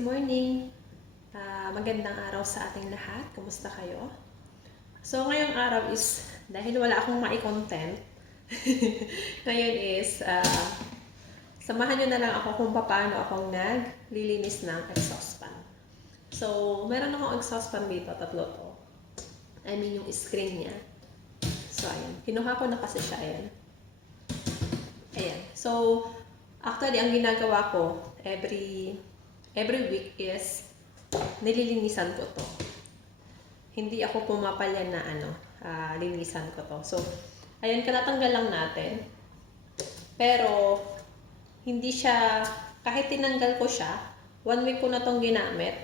good morning. Magandang araw sa ating lahat. Kumusta kayo? So, ngayong araw is, dahil wala akong mai-content, ngayon is, samahan nyo na lang ako kung paano ako naglilinis ng exhaust fan. So, meron akong exhaust fan dito, tatlo to. I mean, yung screen niya. So, ayan. Kinuha ko na kasi siya, ayan. Ayan. So, actually, ang ginagawa ko, every week is nililinisan ko to. Hindi ako pumapalya na linisan ko to. So, ayan, kanatanggal lang natin. Pero, hindi siya, kahit tinanggal ko siya, 1 week ko na tong ginamit.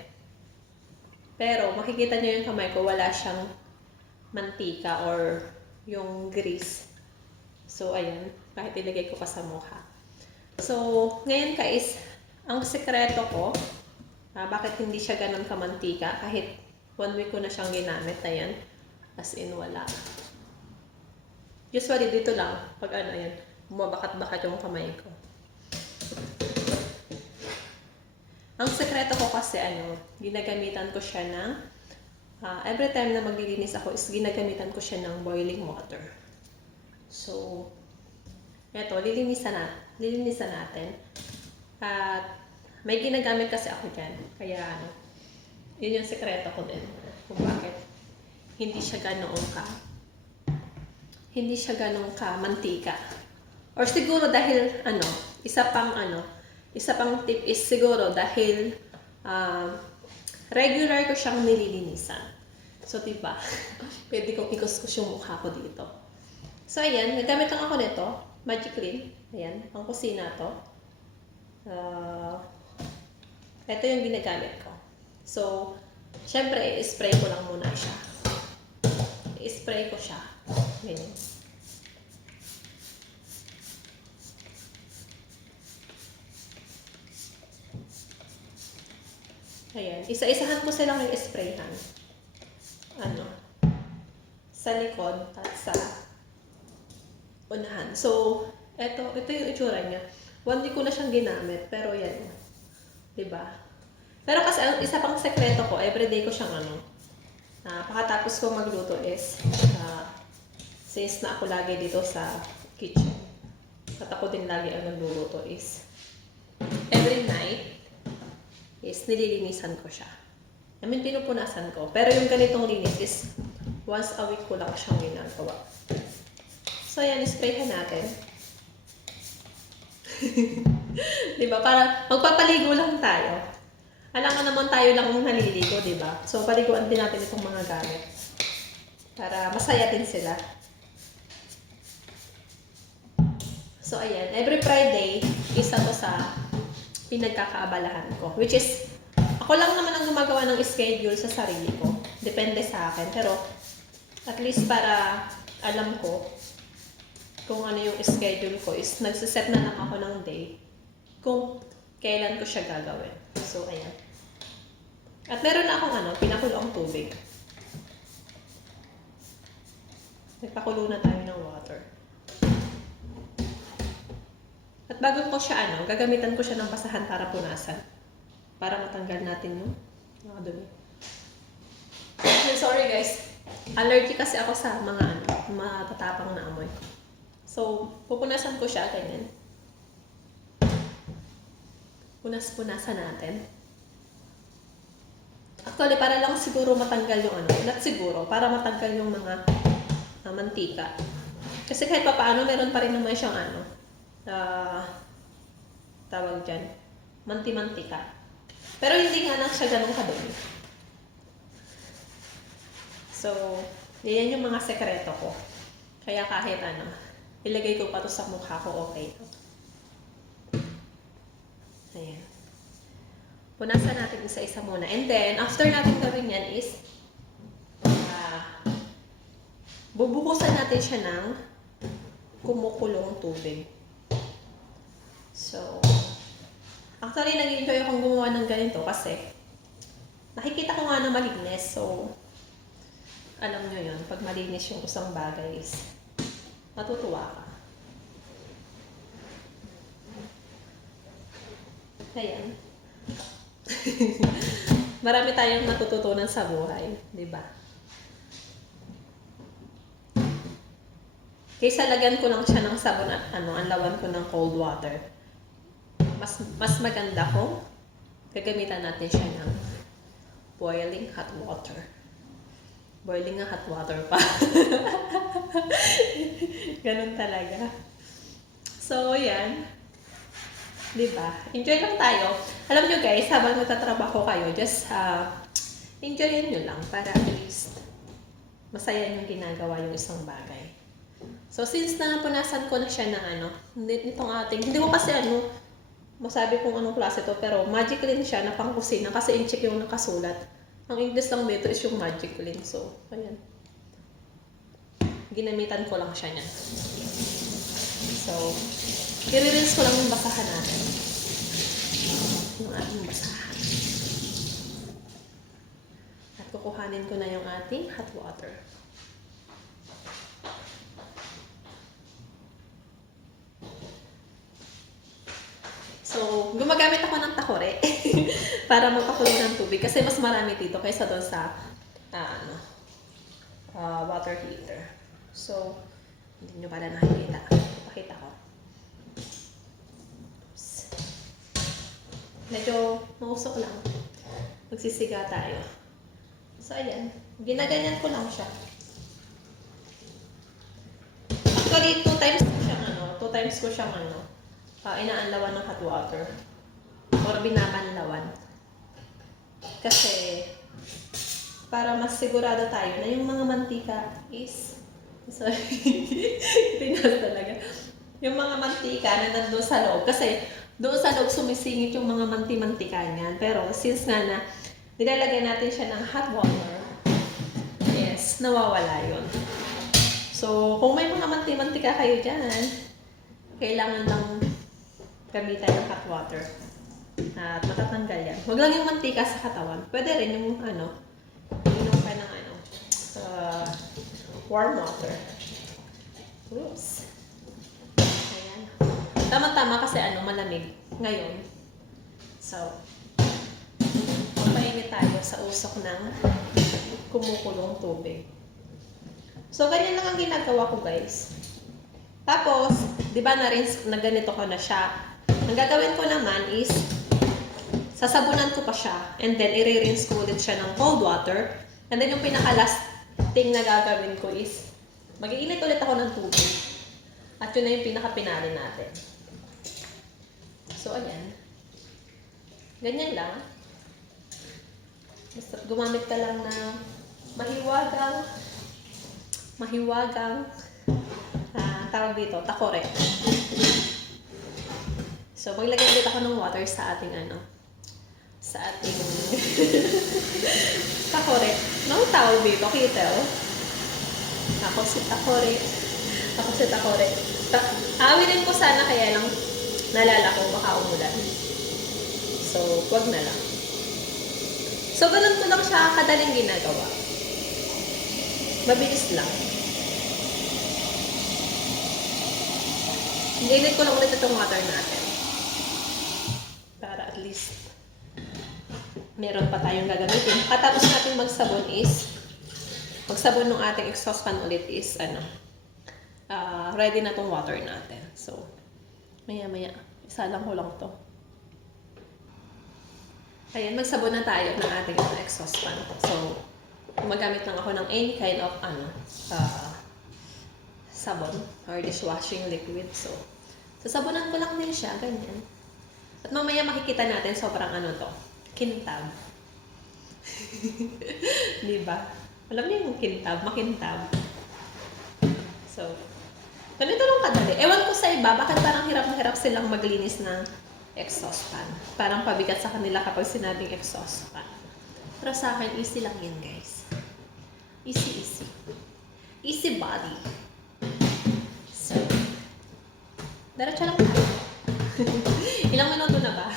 Pero, makikita nyo yung kamay ko, wala siyang mantika or yung grease. So, ayan, kahit ilagay ko pa sa mukha. So, ngayon guys, ang sekreto ko, bakit hindi siya ganun kamantika, kahit 1 week ko na siyang ginamit, ayan, as in wala. Usually dito lang, pag ayan, bumabakat-bakat yung kamay ko. Ang sekreto ko kasi, ginagamitan ko siya ng, every time na maglilinis ako is ginagamitan ko siya ng boiling water. So, eto, lilinisan natin. At may ginagamit kasi ako dyan. Kaya yun yung sekreto ko din. Kung bakit hindi siya ganong ka mantika. Or siguro dahil isa pang tip is siguro dahil regular ko siyang nililinisan. So, diba? Pwede kong ikuskus yung mukha ko dito. So, ayan, nagamit lang ako nito. Magic Clean. Ayan, pang kusina to. Ito yung ginagamit ko. So, syempre, i-spray ko lang muna siya. I-spray ko siya. Ganyan. Ayan. Isa-isahan ko silang i-sprayhan. Sa likod at sa unahan. So, ito yung itsura niya. 1 week ko na siyang ginamit, pero yan. Diba? Pero kasi ang isa pang sekreto ko, everyday ko siyang pakatapos ko magluto is, since na ako lagi dito sa kitchen, at ako din lagi ang nagluluto is, every night is nililinisan ko siya. I mean, pinupunasan ko. Pero yung ganitong linis is, once a week ko lang siyang ginagawa. So, yan, isprayhan natin. Diba? Para magpapaligo lang tayo. Alam mo naman tayo lang yung naliligo, diba? So, paliguan din natin itong mga gamit. Para masaya din sila. So, ayan. Every Friday, isa to sa pinagkakaabalahan ko. Which is, ako lang naman ang gumagawa ng schedule sa sarili ko. Depende sa akin. Pero, at least para alam ko kung ano yung schedule ko is nagsiset na lang ako ng day kung kailan ko siya gagawin. So, ayan. At meron na akong pinakulo ang tubig. Nagpakulo na tayo ng water. At bago ko siya, gagamitan ko siya ng basahan para punasan. Para matanggal natin yung mga dumi. Sorry guys. Allergy kasi ako sa mga matatapang na amoy. So, pupunasan ko siya, ganyan. Punas-punasan natin. Actually, para lang siguro matanggal yung not siguro, para matanggal yung mga mantika. Kasi kahit papaano, meron pa rin naman siyang tawag dyan, manti-mantika. Pero hindi nga lang siya ganun kadumi. So, yan yung mga sekreto ko. Kaya kahit ilagay ko pa to sa mukha ko, okay. Ayan. Punasan natin isa-isa muna. And then, after natin gawin yan is, bubuhusan natin siya ng kumukulong tubig. So, actually, nag-enjoy akong gumawa ng ganito kasi nakikita ko nga na malinis. So, alam nyo yun, pag malinis yung isang bagay is matutuwa ka. Ayan. Marami tayong natututunan sa buhay, di ba? Kaysa lagyan ko lang siya ng sabon at anlawan ko ng cold water. Mas maganda kung gagamitan natin siya ng boiling hot water. Boiling nga hot water pa. Ganun talaga. So, yan. Diba? Enjoy lang tayo. Alam nyo guys, habang nagtatrabaho kayo, just enjoyin nyo lang para at least masaya yung ginagawa yung isang bagay. So, since napunasan ko na siya ng nitong ating, hindi ko kasi masabi kung anong klase to, pero Magic Clean siya na pang kusina kasi incheck yung nakasulat. Ang English lang dito is yung Magic Clean. So, ayan. Ginamitan ko lang siya niyan. So, i-rinse ko lang yung basahan natin. Yung ating basahan. At kukuhanin ko na yung ating hot water. So, gumagamit ako ng takore para mapakulo ng tubig kasi mas marami dito kaysa doon sa water heater. So, hindi nyo pala nakikita. Pakita ko. Oops. Medyo mausok lang. Magsisiga tayo. So, ayan. Ginaganyan ko lang siya. Actually, 2 times ko siyang inaanlawan ng hot water or binabanlawan kasi para mas sigurado tayo na yung mga mantika is tinas talaga yung mga mantika na nandun sa loob kasi doon sa loob sumisingit yung mga manti-mantika niyan, pero since nga na nilalagay natin siya ng hot water, yes, nawawala yun. So kung may mga manti-mantika kayo dyan, kailangan lang gamitan ng hot water at matatanggal yan. Huwag lang yung mantika sa katawan. Pwede rin yung inom ka ng warm water. Oops. Ayan. Tama-tama kasi malamig ngayon. So, magpainit tayo sa usok ng kumukulong tubig. So, ganyan lang ang ginagawa ko guys. Tapos, di ba na ganito ko na siya. Ang gagawin ko naman is, sasabunan ko pa siya, and then i-rinse ko ulit siya ng cold water. And then yung pinaka-last thing na gagawin ko is, mag-iinit ulit ako ng tubig. At yun na yung pinaka-pinali natin. So, ayan. Ganyan lang. Basta gumamit ka lang ng mahiwagang tawag dito, takore. So, maglagay ulit ako ng water sa ating takore. Anong tawag dito? Kettle. Ako si takore. Awinin ko sana, kaya lang nalala ko baka umulan. So, wag na lang. So, ganun ko lang siya kadaling ginagawa. Mabilis lang. Init ko lang ulit itong water natin. Para at least meron pa tayong gagamitin. At tapos natin magsabon ng ating exhaust fan ulit is ready na tong water natin. So, maya-maya, isa lang ko lang to. Ayan, magsabon na tayo ng ating exhaust fan. So, gumagamit lang ako ng any kind of sabon or dishwashing liquid. So, sasabunan ko lang din siya, ganyan. At mamaya makikita natin sobrang kintab. Diba? Alam niyo yung kintab, makintab. So, ganito lang kadali. Ewan ko sa iba, bakit parang hirap na hirap silang maglinis ng exhaust fan. Parang pabigat sa kanila kapag sinabing exhaust fan. Pero sa akin, easy lang yun, guys. Easy. Easy body. So, diretso lang tayo. Ilang minuto na ba?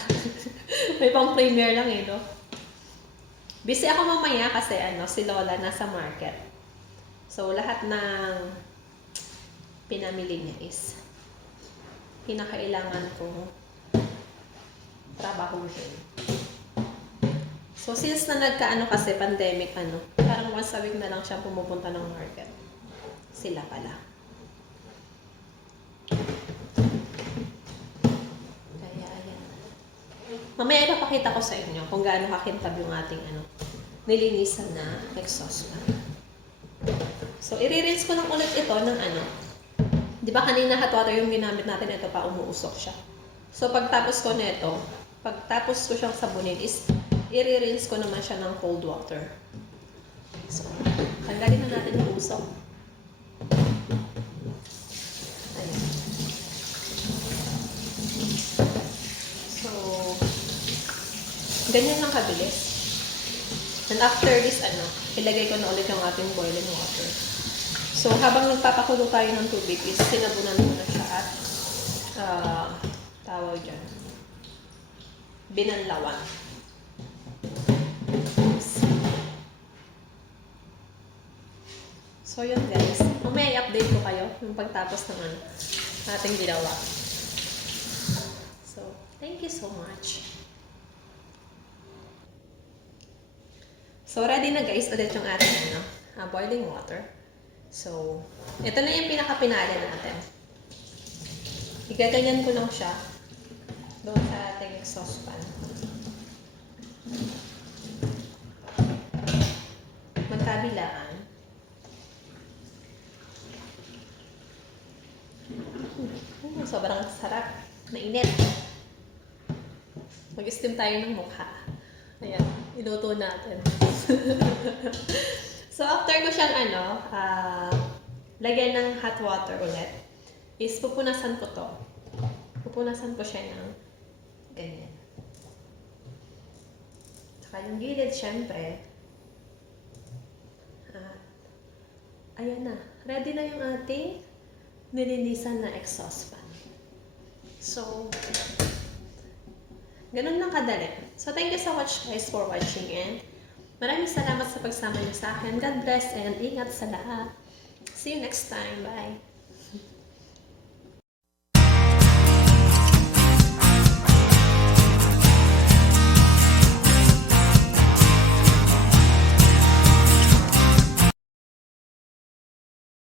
May pang premiere lang no? Busy ako mamaya kasi si Lola nasa market. So, lahat ng pinamili niya is pinakailangan kong trabahuhin. So, since na nagkaano kasi, pandemic, parang once a week na lang siya pumupunta ng market. Sila pala. Kaya, ayan. Mamaya ipapakita ko sa inyo kung gaano kakintab yung ating nilinisan na exhaust fan. So, i-rinse ko lang ulit ito ng Di ba kanina hot water yung ginamit natin, ito pa umuusok siya. So, pagtapos ko siyang sabunin is i-rinse ko naman siya ng cold water. So, tanggalin na natin yung usok. Ayan. So, ganyan lang kabilis. And after this, ilagay ko na ulit yung ating boiling water. So, habang nagpapakulo tayo ng tubig is sinabunan muna siya at tawag dyan, binanlawan. So, yun guys. Mamaya i-update ko kayo yung pagtapos ng ating ginawa. So, thank you so much. So, ready na guys ulit yung ating boiling water. So, ito na yung pinaka-pinali natin. Igaganyan ko lang siya doon sa ating exhaust fan. Magkabilaan. Sobrang sarap. Mainit. Mag-steam tayo ng mukha. Ayan, iluto natin. So, after ko siyang lagyan ng hot water ulit, is pupunasan ko to. Pupunasan ko siya ng ganyan. Saka yung gilid, syempre. Ayan na. Ready na yung ating nilinisan na exhaust fan. So, ganun lang kadali. So, thank you so much guys for watching and maraming salamat sa pagsama niyo sa akin. God bless and ingat sa lahat. See you next time. Bye!